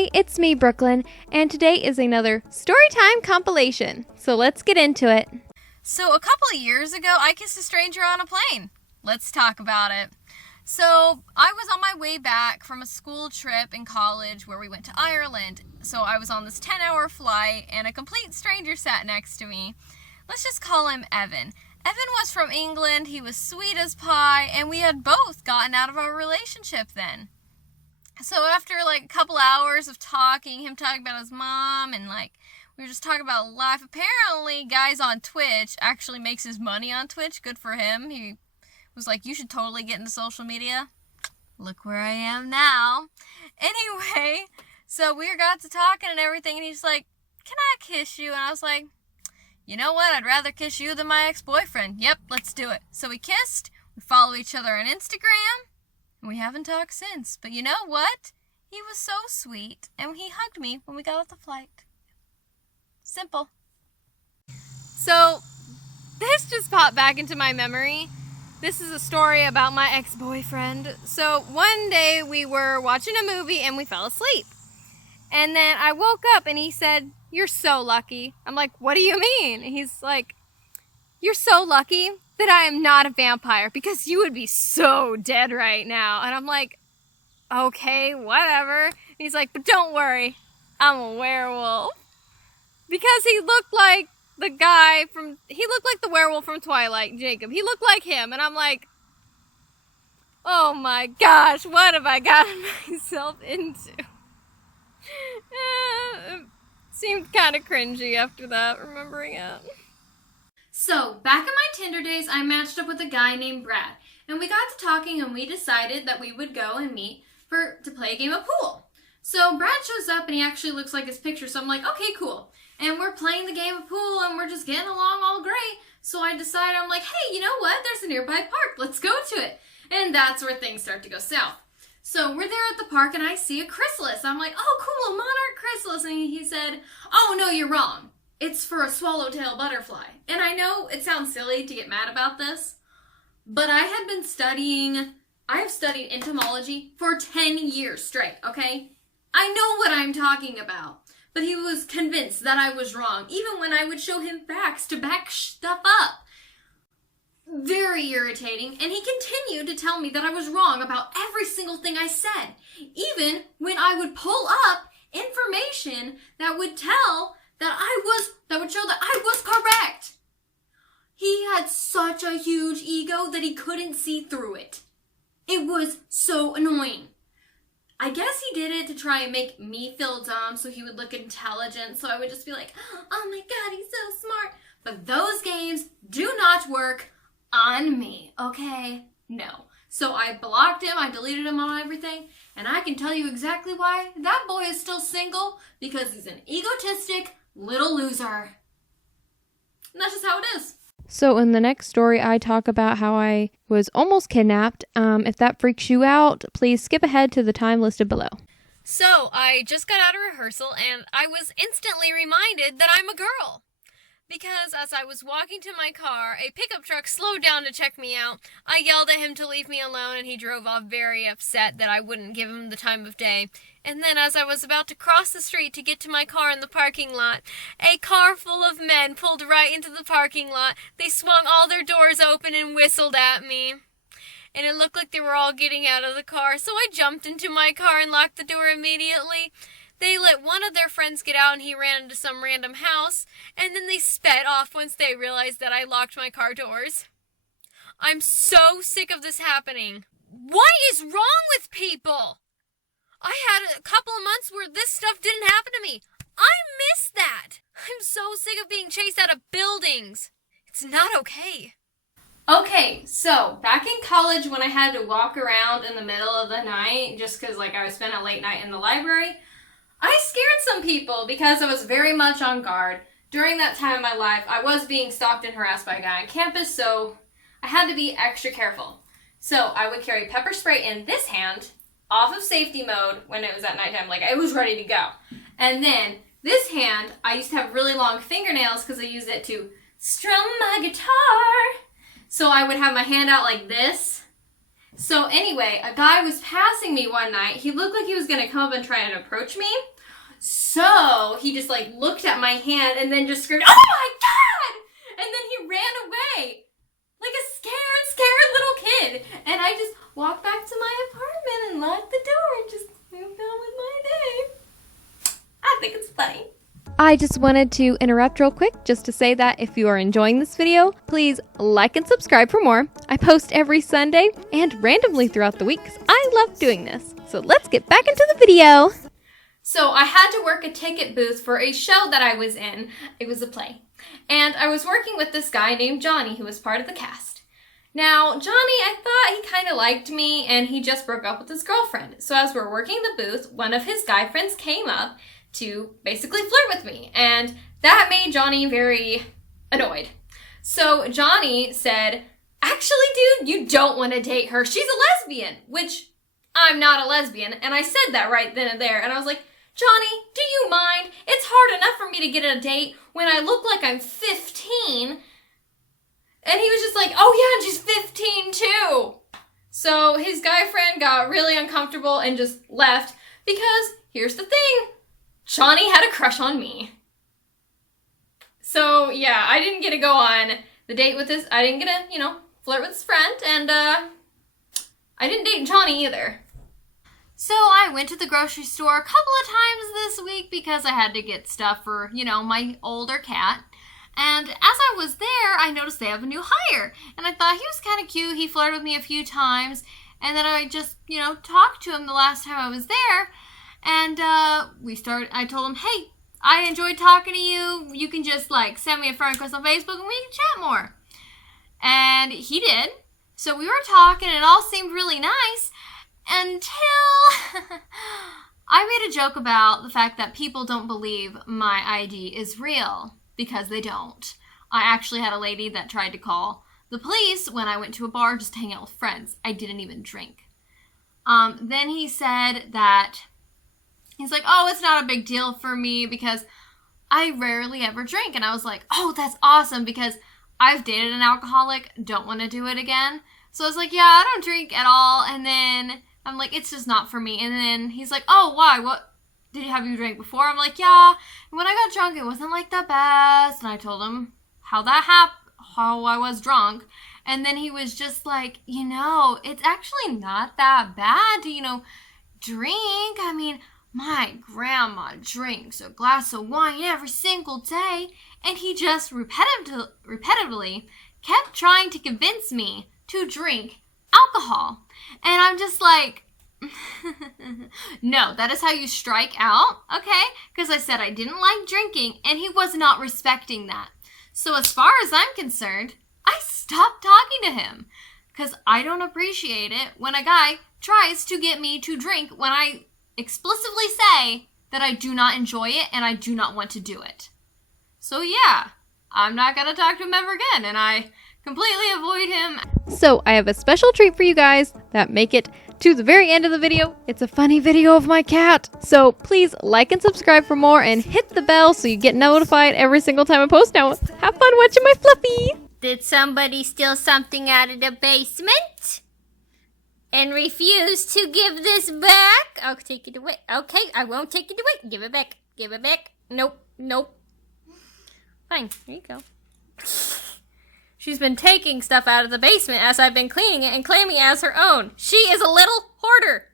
Hi, it's me, Brooklyn, and today is another Storytime compilation. So let's get into it. So a couple of years ago, I kissed a stranger on a plane. Let's talk about it. So I was on my way back from a school trip in college where we went to Ireland. So I was on this 10-hour flight and a complete stranger sat next to me. Let's just call him Evan. Evan was from England, he was sweet as pie, and we had both gotten out of our relationship then. So after like a couple hours of talking, him talking about his mom and we were just talking about life. Apparently, guys on Twitch actually makes his money on Twitch. Good for him. He was like, you should totally get into social media. Look where I am now. Anyway, so we got to talking and everything, and he's like, can I kiss you? And I was like, you know what? I'd rather kiss you than my ex-boyfriend. Yep, let's do it. So we kissed. We follow each other on Instagram. We haven't talked since, but you know what? He was so sweet, and he hugged me when we got off the flight. Simple. So, this just popped back into my memory. This is a story about my ex-boyfriend. So, one day we were watching a movie and we fell asleep. And then I woke up and he said, "You're so lucky." I'm like, "What do you mean?" And he's like, "You're so lucky that I am not a vampire because you would be so dead right now." And I'm like, okay, whatever. And he's like, "But don't worry, I'm a werewolf." Because he looked like the werewolf from Twilight, Jacob. He looked like him. And I'm like, oh my gosh, what have I gotten myself into? It seemed kind of cringy after that, remembering it. So, back in my Tinder days, I matched up with a guy named Brad, and we got to talking and we decided that we would go and meet to play a game of pool. So, Brad shows up and he actually looks like his picture, so I'm like, okay, cool. And we're playing the game of pool and we're just getting along all great. So I decided, I'm like, hey, you know what? There's a nearby park. Let's go to it. And that's where things start to go south. So we're there at the park and I see a chrysalis. I'm like, oh, cool, a monarch chrysalis. And he said, oh, no, you're wrong. It's for a swallowtail butterfly. And I know it sounds silly to get mad about this, but I have studied entomology for 10 years straight, okay? I know what I'm talking about. But he was convinced that I was wrong, even when I would show him facts to back stuff up. Very irritating, and he continued to tell me that I was wrong about every single thing I said, even when I would pull up information that would show that I was correct. He had such a huge ego that he couldn't see through it. It was so annoying. I guess he did it to try and make me feel dumb so he would look intelligent, so I would just be like, oh my god, he's so smart. But those games do not work on me, okay? No. So I blocked him, I deleted him on everything, and I can tell you exactly why that boy is still single, because he's an egotistic little loser. And that's just how it is. So in the next story, I talk about how I was almost kidnapped. If that freaks you out, please skip ahead to the time listed below. So I just got out of rehearsal and I was instantly reminded that I'm a girl. Because as I was walking to my car, a pickup truck slowed down to check me out. I yelled at him to leave me alone and he drove off very upset that I wouldn't give him the time of day. And then as I was about to cross the street to get to my car in the parking lot, a car full of men pulled right into the parking lot. They swung all their doors open and whistled at me. And it looked like they were all getting out of the car, so I jumped into my car and locked the door immediately. They let one of their friends get out and he ran into some random house, and then they sped off once they realized that I locked my car doors. I'm so sick of this happening. What is wrong with people? I had a couple of months where this stuff didn't happen to me. I miss that. I'm so sick of being chased out of buildings. It's not okay. Okay, so back in college when I had to walk around in the middle of the night just because I was spending a late night in the library, I scared some people because I was very much on guard. During that time of my life, I was being stalked and harassed by a guy on campus, so I had to be extra careful. So I would carry pepper spray in this hand, off of safety mode when it was at nighttime, I was ready to go. And then this hand, I used to have really long fingernails because I used it to strum my guitar. So I would have my hand out like this, So anyway, a guy was passing me one night. He looked like he was going to come up and try and approach me. So he just like looked at my hand and then just screamed, "Oh my God!" And then he ran away like a scared little kid. And I just walked back to my apartment and locked the door and just moved on with my day. I think it's funny. I just wanted to interrupt real quick just to say that if you are enjoying this video, please like and subscribe for more. I post every Sunday and randomly throughout the week 'cause I love doing this. So let's get back into the video. So I had to work a ticket booth for a show that I was in. It was a play. And I was working with this guy named Johnny who was part of the cast. Now, Johnny, I thought he kind of liked me and he just broke up with his girlfriend. So as we're working the booth, one of his guy friends came up to basically flirt with me. And that made Johnny very annoyed. So Johnny said, "Actually, dude, you don't want to date her. She's a lesbian," which I'm not a lesbian. And I said that right then and there. And I was like, "Johnny, do you mind? It's hard enough for me to get a date when I look like I'm 15. And he was just like, "Oh yeah, and she's 15 too." So his guy friend got really uncomfortable and just left because here's the thing. Johnny had a crush on me. So yeah, I didn't get to go on the date with this. I didn't get to, flirt with his friend. And I didn't date Johnny either. So I went to the grocery store a couple of times this week because I had to get stuff for, my older cat. And as I was there, I noticed they have a new hire. And I thought he was kind of cute. He flirted with me a few times. And then I just, talked to him the last time I was there. And I told him, "Hey, I enjoyed talking to you. You can just send me a friend request on Facebook and we can chat more." And he did. So we were talking and it all seemed really nice until I made a joke about the fact that people don't believe my ID is real because they don't. I actually had a lady that tried to call the police when I went to a bar just to hang out with friends. I didn't even drink. Then he said that he's like, "Oh, it's not a big deal for me because I rarely ever drink." And I was like, "Oh, that's awesome because I've dated an alcoholic, don't want to do it again." So I was like, "Yeah, I don't drink at all." And then I'm like, "It's just not for me." And then he's like, "Oh, why? What? Have you drank before?" I'm like, "Yeah. And when I got drunk, it wasn't the best." And I told him how that happened, how I was drunk. And then he was just like, "It's actually not that bad to, drink. I mean, my grandma drinks a glass of wine every single day." And he just repetitively kept trying to convince me to drink alcohol. And I'm just like, no, that is how you strike out, okay? Because I said I didn't like drinking, and he was not respecting that. So as far as I'm concerned, I stopped talking to him. Because I don't appreciate it when a guy tries to get me to drink when I explicitly say that I do not enjoy it and I do not want to do it. So yeah, I'm not going to talk to him ever again, and I completely avoid him. So I have a special treat for you guys that make it to the very end of the video. It's a funny video of my cat. So please like and subscribe for more and hit the bell so you get notified every single time I post. Now have fun watching my Fluffy. Did somebody steal something out of the basement and refuse to give this back? I'll take it away. Okay, I won't take it away. Give it back. Give it back. Nope. Fine, here you go. She's been taking stuff out of the basement as I've been cleaning it and claiming it as her own. She is a little hoarder.